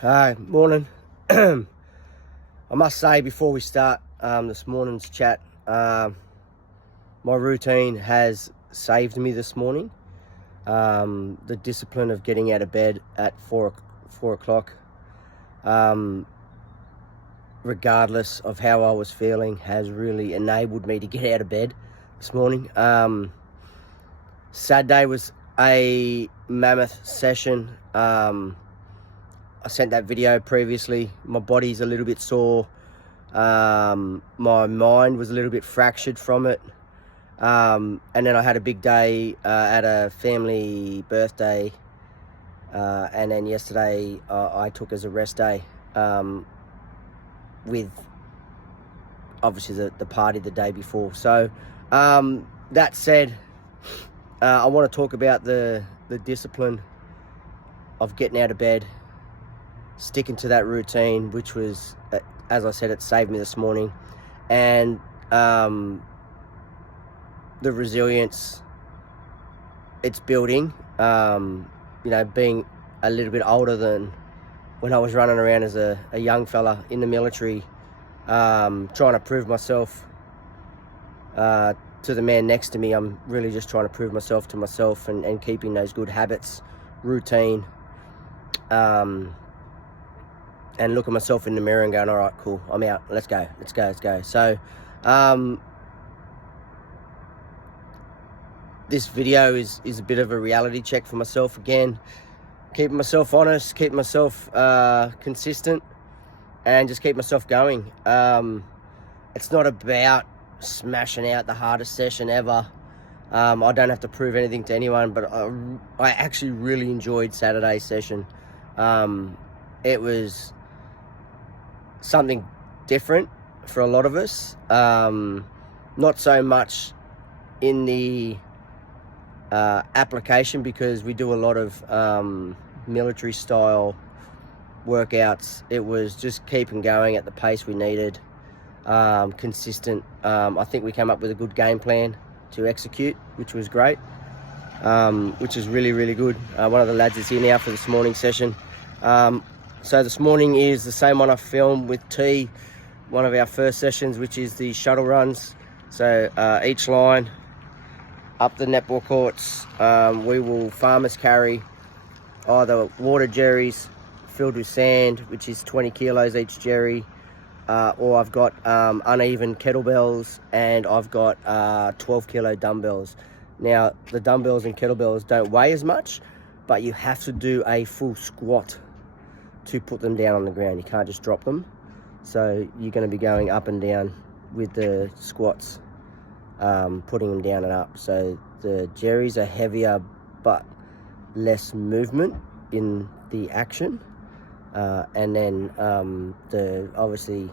Hi, morning. I must say before we start this morning's chat, my routine has saved me this morning. The discipline of getting out of bed at 4 o'clock, regardless of how I was feeling, has really enabled me to get out of bed this morning. Saturday was a mammoth session. I sent that video previously. My body's a little bit sore. My mind was a little bit fractured from it. And then I had a big day at a family birthday. And then yesterday I took as a rest day with obviously the party the day before. So that said, I want to talk about the discipline of getting out of bed, sticking to that routine, which was, as I said, it saved me this morning, and the resilience it's building. Being a little bit older than when I was running around as a young fella in the military, trying to prove myself to the man next to me. I'm really just trying to prove myself to myself and keeping those good habits, routine, and look at myself in the mirror and going, all right, cool, I'm out, let's go. So this video is a bit of a reality check for myself again, keeping myself honest, keeping myself consistent, and just keep myself going. It's not about smashing out the hardest session ever. I don't have to prove anything to anyone, but I actually really enjoyed Saturday's session. It was something different for a lot of us. Not so much in the application, because we do a lot of military style workouts. It was just keeping going at the pace we needed, consistent. I think we came up with a good game plan to execute, which was great, which is really, really good. One of the lads is here now for this morning session. So this morning is the same one I filmed with T, one of our first sessions, which is the shuttle runs. So each line up the netball courts, we will farmers carry either water jerrys filled with sand, which is 20 kilos each jerry, or I've got uneven kettlebells, and I've got 12 kilo dumbbells. Now the dumbbells and kettlebells don't weigh as much, but you have to do a full squat to put them down on the ground. You can't just drop them. So you're going to be going up and down with the squats, putting them down and up. So the jerrys are heavier but less movement in the action, and then obviously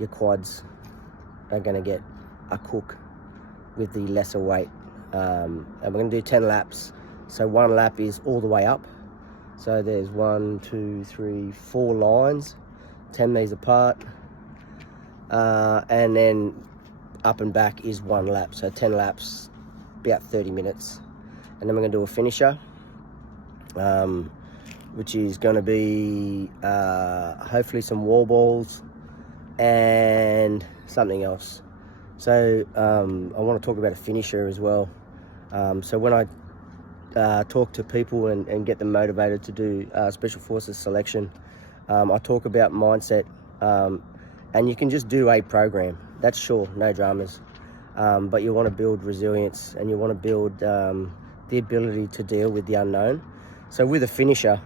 your quads are going to get a cook with the lesser weight. And we're going to do 10 laps. So one lap is all the way up. So there's 1, 2, 3, 4 lines, 10 meters apart, and then up and back is one lap. So 10 laps, about 30 minutes. And then we're going to do a finisher, which is going to be hopefully some wall balls and something else. So I want to talk about a finisher as well. So when I talk to people and get them motivated to do Special Forces selection, I talk about mindset, and you can just do a program, that's sure, no dramas, but you want to build resilience, and you want to build the ability to deal with the unknown. So with a finisher,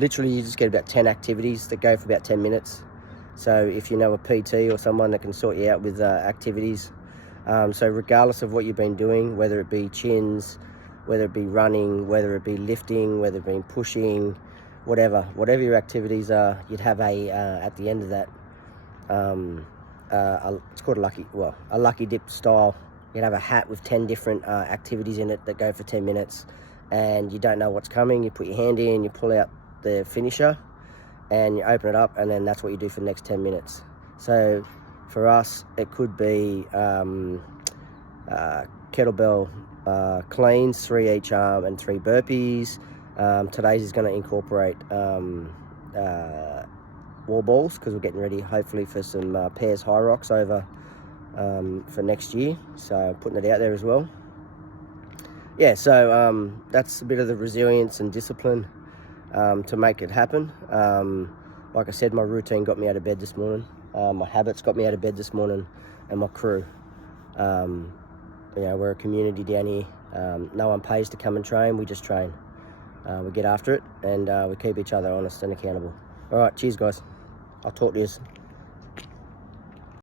literally you just get about 10 activities that go for about 10 minutes. So if you know a PT or someone that can sort you out with activities, so regardless of what you've been doing, whether it be chins, whether it be running, whether it be lifting, whether it be pushing, whatever your activities are, you'd have at the end of that, it's called a lucky dip style. You'd have a hat with 10 different activities in it that go for 10 minutes, and you don't know what's coming. You put your hand in, you pull out the finisher, and you open it up, and then that's what you do for the next 10 minutes. So for us, it could be kettlebell cleans, 3 each arm and 3 burpees. Today's is going to incorporate wall balls, because we're getting ready hopefully for some Pears High Rocks over for next year, so putting it out there as well. Yeah, so that's a bit of the resilience and discipline to make it happen. Like I said, my routine got me out of bed this morning, my habits got me out of bed this morning, and my crew. You know, we're a community down here. No one pays to come and train, we just train. We get after it, and we keep each other honest and accountable. All right, cheers guys. I'll talk to you.